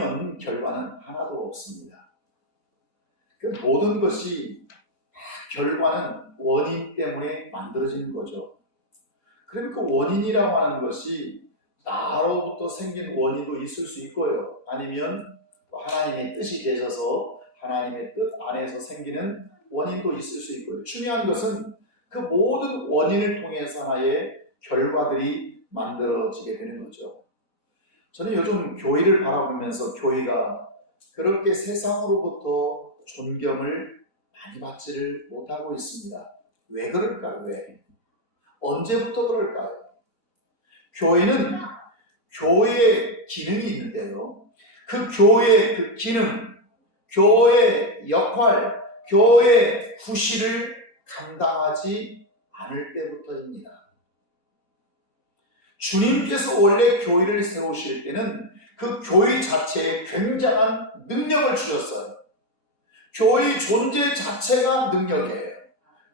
원인은 결과는 하나도 없습니다. 그 모든 것이 다 결과는 원인 때문에 만들어지는 거죠. 그럼 그 원인이라고 하는 것이 나로부터 생긴 원인도 있을 수 있고요. 아니면 또 하나님의 뜻이 되셔서 하나님의 뜻 안에서 생기는 원인도 있을 수 있고요. 중요한 것은 그 모든 원인을 통해서 하나의 결과들이 만들어지게 되는 거죠. 저는 요즘 교회를 바라보면서 교회가 그렇게 세상으로부터 존경을 많이 받지를 못하고 있습니다. 왜 그럴까요? 왜? 언제부터 그럴까요? 교회는 교회의 기능이 있는데요. 그 교회의 그 기능, 교회의 역할, 교회의 구실을 감당하지 않을 때부터입니다. 주님께서 원래 교회를 세우실 때는 그 교회 자체에 굉장한 능력을 주셨어요. 교회 존재 자체가 능력이에요.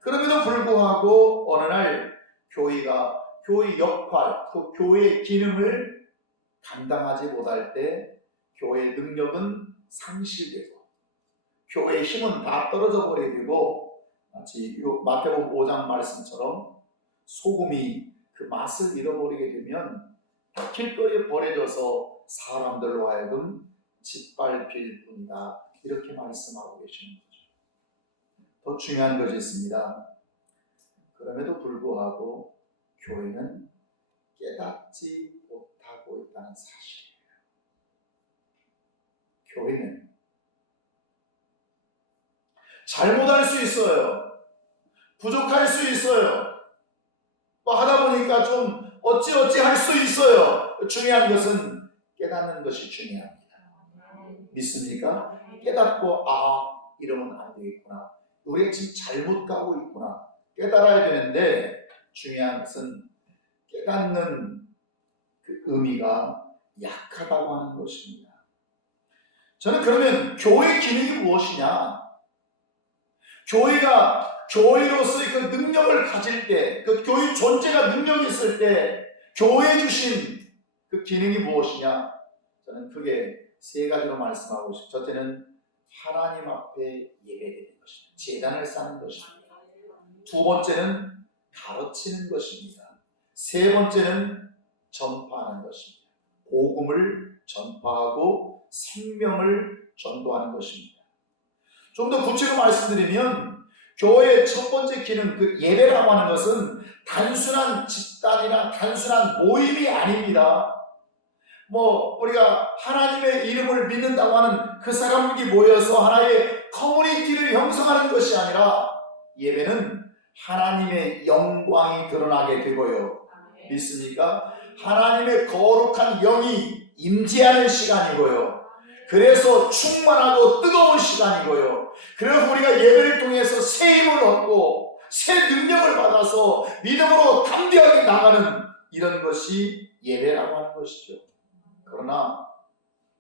그럼에도 불구하고 어느 날 교회가 교회 역할, 그 교회의 기능을 감당하지 못할 때 교회의 능력은 상실되고 교회의 힘은 다 떨어져 버리게 되고 마치 이 마태복음 5장 말씀처럼 소금이 그 맛을 잃어버리게 되면 길거리에 버려져서 사람들로 하여금 짓밟힐 뿐이다. 이렇게 말씀하고 계시는 거죠. 더 중요한 것이 있습니다. 그럼에도 불구하고 교회는 깨닫지 못하고 있다는 사실이에요. 교회는 잘못할 수 있어요. 부족할 수 있어요. 뭐 하다 보니까 좀 어찌어찌 할 수 있어요. 중요한 것은 깨닫는 것이 중요합니다. 믿습니까? 깨닫고 아 이러면 안 되겠구나. 우리가 지금 잘못 가고 있구나. 깨달아야 되는데 중요한 것은 깨닫는 그 의미가 약하다고 하는 것입니다. 저는 그러면 교회 기능이 무엇이냐? 교회가 교회로서의 그 능력을 가질 때, 그 교회 존재가 능력이 있을 때, 교회 주신 그 기능이 무엇이냐? 저는 크게 세 가지로 말씀하고 싶죠. 첫째는 하나님 앞에 예배드리는 것입니다. 재단을 쌓는 것입니다. 두 번째는 가르치는 것입니다. 세 번째는 전파하는 것입니다. 복음을 전파하고 생명을 전도하는 것입니다. 좀 더 구체로 말씀드리면 교회의 첫 번째 기능 그 예배라고 하는 것은 단순한 집단이나 단순한 모임이 아닙니다. 뭐 우리가 하나님의 이름을 믿는다고 하는 그 사람들이 모여서 하나의 커뮤니티를 형성하는 것이 아니라 예배는 하나님의 영광이 드러나게 되고요. 믿습니까? 하나님의 거룩한 영이 임재하는 시간이고요. 그래서 충만하고 뜨거운 시간이고요. 그래서 우리가 예배를 통해서 새 힘을 얻고 새 능력을 받아서 믿음으로 담대하게 나가는 이런 것이 예배라고 하는 것이죠. 그러나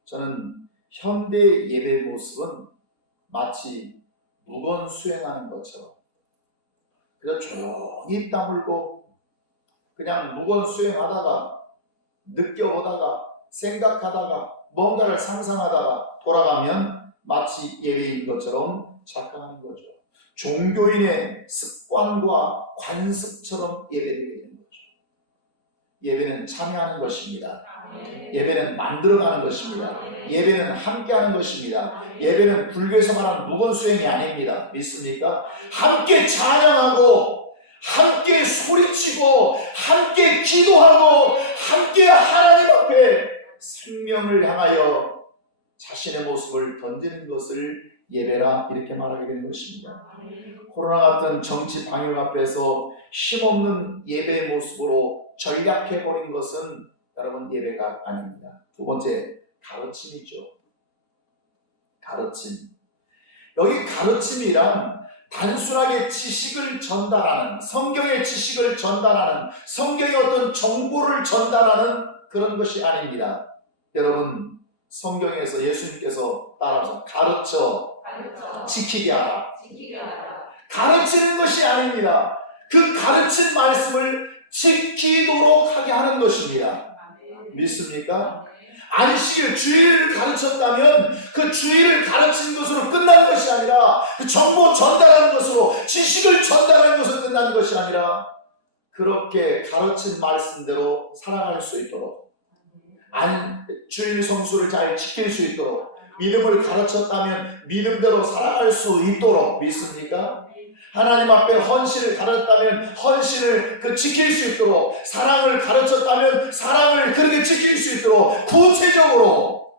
저는 현대 예배 모습은 마치 무건 수행하는 것처럼 그냥 조용히 다물고 그냥 무건 수행하다가 느껴보다가 생각하다가 뭔가를 상상하다가 돌아가면 마치 예배인 것처럼 착각하는 거죠. 종교인의 습관과 관습처럼 예배드리게 되는 거죠. 예배는 참여하는 것입니다. 예배는 만들어가는 것입니다. 예배는 함께하는 것입니다. 예배는 불교에서 말하는 무건 수행이 아닙니다. 믿습니까? 함께 찬양하고 함께 소리치고 함께 기도하고 함께 하나님 앞에 생명을 향하여 자신의 모습을 던지는 것을 예배라 이렇게 말하게 되는 것입니다. 코로나 같은 정치 방역 앞에서 힘없는 예배의 모습으로 전략해 버린 것은 여러분 예배가 아닙니다. 두 번째 가르침이죠. 가르침. 여기 가르침이란 단순하게 지식을 전달하는 성경의 지식을 전달하는 성경의 어떤 정보를 전달하는 그런 것이 아닙니다. 여러분 성경에서 예수님께서 따라서 가르쳐 지키게 하라. 가르치는 것이 아닙니다. 그 가르친 말씀을 지키도록 하게 하는 것입니다. 믿습니까? 안식일 주일을 가르쳤다면 그 주일을 가르친 것으로 끝나는 것이 아니라 그 정보 전달하는 것으로 지식을 전달하는 것으로 끝나는 것이 아니라 그렇게 가르친 말씀대로 살아갈 수 있도록 안 주일 성수를 잘 지킬 수 있도록 믿음을 가르쳤다면 믿음대로 살아갈 수 있도록 믿습니까? 하나님 앞에 헌신을 가르쳤다면 헌신을 그 지킬 수 있도록 사랑을 가르쳤다면 사랑을 그렇게 지킬 수 있도록 구체적으로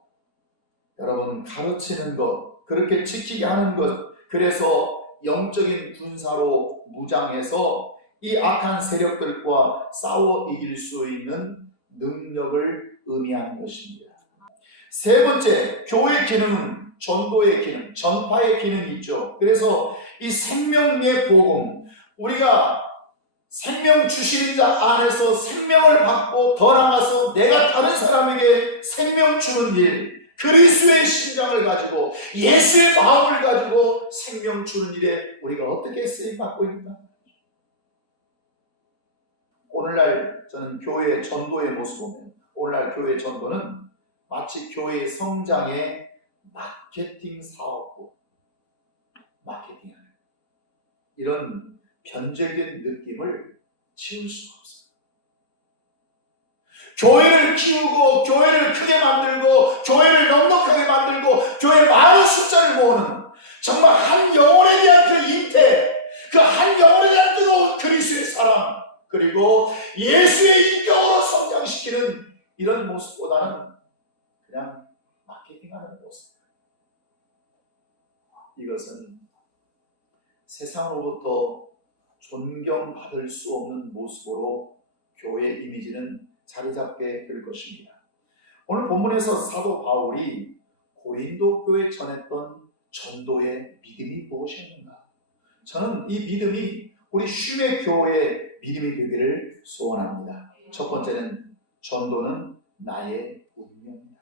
여러분 가르치는 것 그렇게 지키게 하는 것 그래서 영적인 군사로 무장해서 이 악한 세력들과 싸워 이길 수 있는 능력을 의미하는 것입니다. 세 번째, 교회 기능은 전도의 기능, 전파의 기능이 있죠. 그래서 이 생명의 복음, 우리가 생명 주시는 자 안에서 생명을 받고 더 나아가서 내가 다른 사람에게 생명 주는 일, 그리스도의 심장을 가지고 예수의 마음을 가지고 생명 주는 일에 우리가 어떻게 쓰임 받고 있는가? 오늘날 저는 교회의 전도의 모습 보면 오늘날 교회 전도는 마치 교회 성장의 마케팅 사업부 마케팅하는 이런 변절된 느낌을 치울 수가 없어요. 교회를 키우고 교회를 크게 만들고 교회를 넉넉하게 만들고 교회 많은 숫자를 모으는 정말 한 영혼에 대한 그 임태 그 한 영혼에 대한 뜨거운 그리스도의 사랑 그리고 예수의 인격으로 성장시키는 이런 모습보다는 그냥 마케팅하는 모습. 이것은 세상으로부터 존경받을 수 없는 모습으로 교회 이미지는 자리 잡게 될 것입니다. 오늘 본문에서 사도 바울이 고린도 교회에 전했던 전도의 믿음이 무엇이었는가? 저는 이 믿음이 우리 슈메 교회의 믿음이 되기를 소원합니다. 첫 번째는 전도는 나의 운명이다.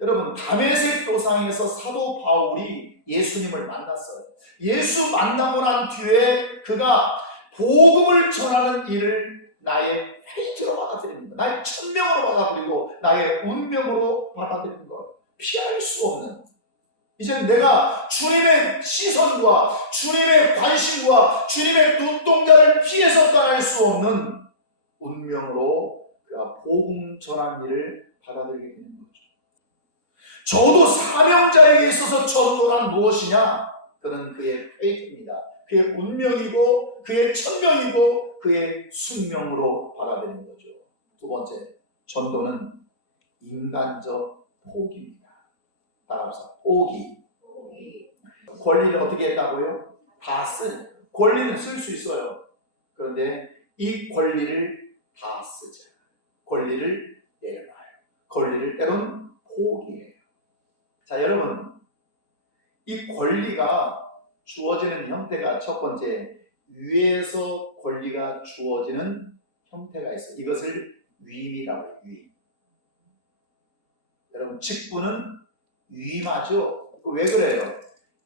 여러분 담에색 도상에서 사도 바울이 예수님을 만났어요. 예수 만나고 난 뒤에 그가 복음을 전하는 일을 나의 페이트로 받아들입니다. 나의 천명으로 받아들이고 나의 운명으로 받아들이는 것. 피할 수 없는. 이제 내가 주님의 시선과 주님의 관심과 주님의 눈동자를 피해서 떠날 수 없는 운명으로 복음 전한 일을 받아들이게 되는 거죠. 저도 사명자에게 있어서 전도란 무엇이냐? 그는 그의 페이트입니다. 그의 운명이고 그의 천명이고 그의 숙명으로 받아들이는 거죠. 두 번째, 전도는 인간적 포기입니다. 따라합시다. 포기. 권리를 어떻게 했다고요? 다 쓸. 권리는 쓸 수 있어요. 그런데 이 권리를 다 쓰자. 권리를 내려놔요. 권리를 때론 포기해요. 자, 여러분. 이 권리가 주어지는 형태가 첫 번째, 위에서 권리가 주어지는 형태가 있어요. 이것을 위임이라고 해요. 위임. 여러분, 직분은 위임하죠? 왜 그래요?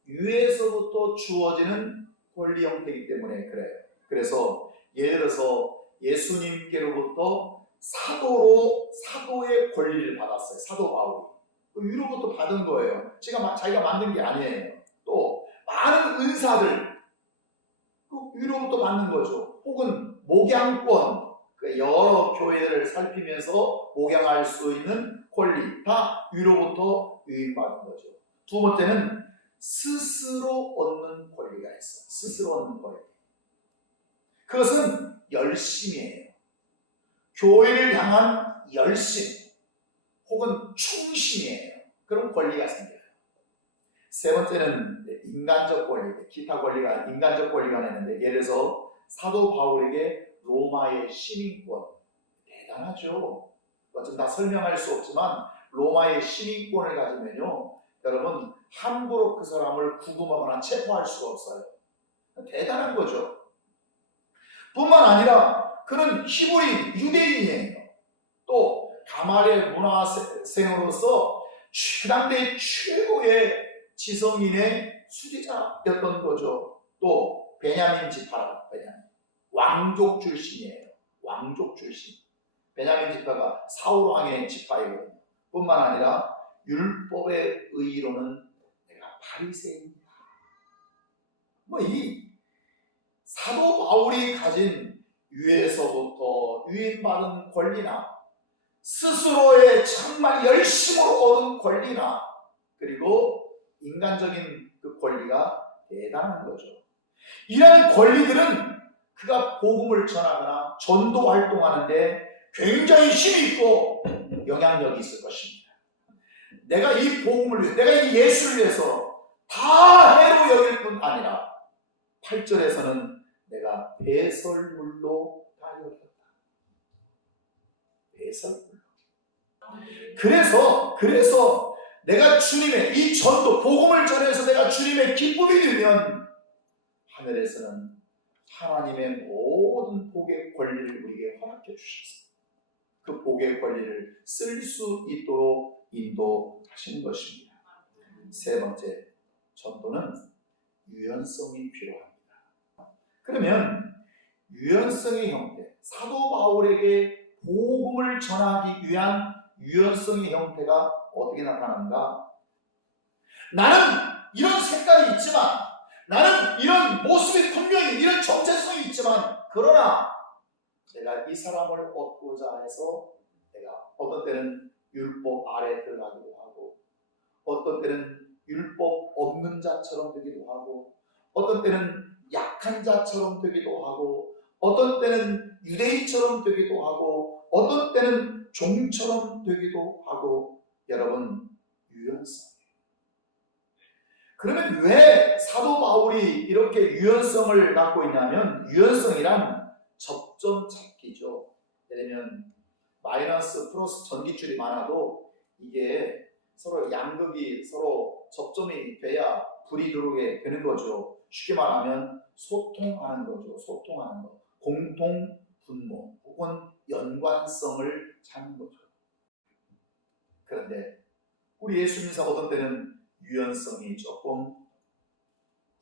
위에서부터 주어지는 권리 형태이기 때문에 그래요. 그래서 예를 들어서 예수님께로부터 사도로 사도의 권리를 받았어요. 사도 바울이. 그 위로부터 받은 거예요. 제가 자기가 만든 게 아니에요. 또 많은 은사들 그 위로부터 받는 거죠. 혹은 목양권 그 여러 교회들을 살피면서 목양할 수 있는 권리 다 위로부터 유인받은 거죠. 두 번째는 스스로 얻는 권리가 있어. 스스로 얻는 권리. 그것은 열심이에요. 교회를 향한 열심 혹은 충심이에요. 그런 권리가 생겨요. 세 번째는 인간적 권리, 기타 권리가 인간적 권리가 있는데 예를 들어서 사도 바울에게 로마의 시민권 대단하죠. 어쩜 다 설명할 수 없지만 로마의 시민권을 가지면요, 여러분 함부로 그 사람을 구금하거나 체포할 수가 없어요. 대단한 거죠. 뿐만 아니라 그는 히브리인, 유대인이에요. 또 가말의 문화생으로서 그 당대 최고의 지성인의 수지자였던 거죠. 또 베냐민 지파라, 베냐민. 왕족 출신이에요. 왕족 출신. 베냐민 지파가 사울 왕의 지파이거든요. 뿐만 아니라 율법의 의로는 내가 바리새인이다. 뭐 이 사도 바울이 가진 위에서부터 유인받은 권리나 스스로의 정말 열심으로 얻은 권리나 그리고 인간적인 그 권리가 대단한 거죠. 이런 권리들은 그가 복음을 전하거나 전도 활동하는데 굉장히 힘이 있고 영향력이 있을 것입니다. 내가 이 복음을 위해, 내가 이 예수를 위해서 다 해로 여길 뿐 아니라 8절에서는 내가 배설물로 다 여겼다. 배설물로. 그래서, 그래서 내가 주님의 이 전도, 복음을 전해서 내가 주님의 기쁨이 되면 하늘에서는 하나님의 모든 복의 권리를 우리에게 허락해 주셨습니다. 그 복의 권리를 쓸 수 있도록 인도하시는 것입니다. 세 번째, 전도는 유연성이 필요합니다. 그러면 유연성의 형태, 사도 바울에게 복음을 전하기 위한 유연성의 형태가 어떻게 나타나는가? 나는 이런 색깔이 있지만, 나는 이런 모습이 분명히 이런 정체성이 있지만, 그러나 내가 이 사람을 얻고자 해서 내가 어떤 때는 율법 아래 들어가기도 하고, 어떤 때는 율법 없는 자처럼 되기도 하고, 어떤 때는 약한 자처럼 되기도 하고, 어떤 때는 유대인처럼 되기도 하고, 어떤 때는 종처럼 되기도 하고, 여러분, 유연성. 그러면 왜 사도 바울이 이렇게 유연성을 갖고 있냐면, 유연성이란 접점 찾기죠. 예를 들면, 마이너스, 플러스 전기줄이 많아도 이게 서로 양극이 서로 접점이 돼야 불이 들어오게 되는 거죠. 쉽게 말하면 소통하는 거죠. 소통하는 거. 공통 분모 혹은 연관성을 찾는 거죠. 그런데 우리 예수 님사 어떤 때는 유연성이 조금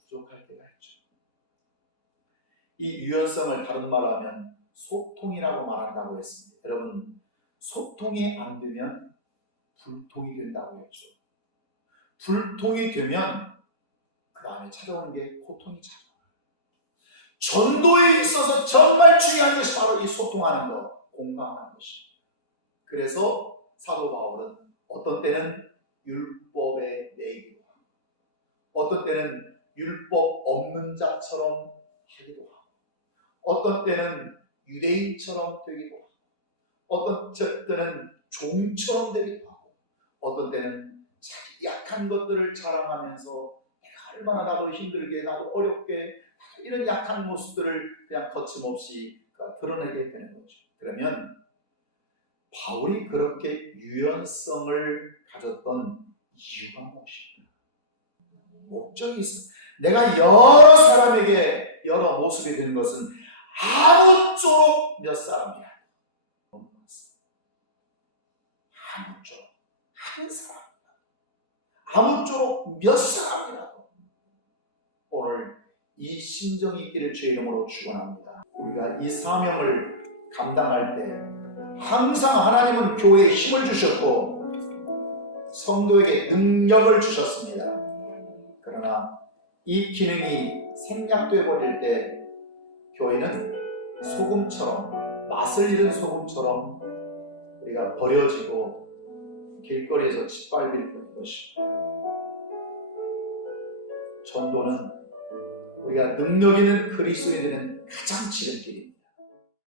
부족할 때가 있죠. 이 유연성을 다른 말로 하면 소통이라고 말한다고 했습니다. 여러분, 소통이 안 되면 불통이 된다고 했죠. 불통이 되면 그 다음에 찾아오는 게 고통이 찾아와요. 전도에 있어서 정말 중요한 것이 바로 이 소통하는 것, 공감하는 것입니다. 그래서 사도 바울은 어떤 때는 율법에 내기도 하고, 어떤 때는 율법 없는 자처럼 하기도 하고, 어떤 때는 유대인처럼 되기도 하고, 어떤 때는 종처럼 되기도 하고, 어떤 때는 약한 것들을 자랑하면서 얼마나 나도 힘들게 나도 어렵게 이런 약한 모습들을 그냥 거침없이 드러내게 되는 거죠. 그러면 바울이 그렇게 유연성을 가졌던 이유가 무엇일까? 목적이 있어. 내가 여러 사람에게 여러 모습이 되는 것은 아무쪼록 몇 사람이야. 아무쪼록 한 사람. 아무쪼록 몇 사람 이 심정이 있기를 주의 이름으로 축원합니다. 우리가 이 사명을 감당할 때 항상 하나님은 교회에 힘을 주셨고 성도에게 능력을 주셨습니다. 그러나 이 기능이 생략돼 버릴 때 교회는 소금처럼 맛을 잃은 소금처럼 우리가 버려지고 길거리에서 짓밟힐 것입니다. 전도는 우리가 능력 있는 그리스도인들은 가장 지름길입니다.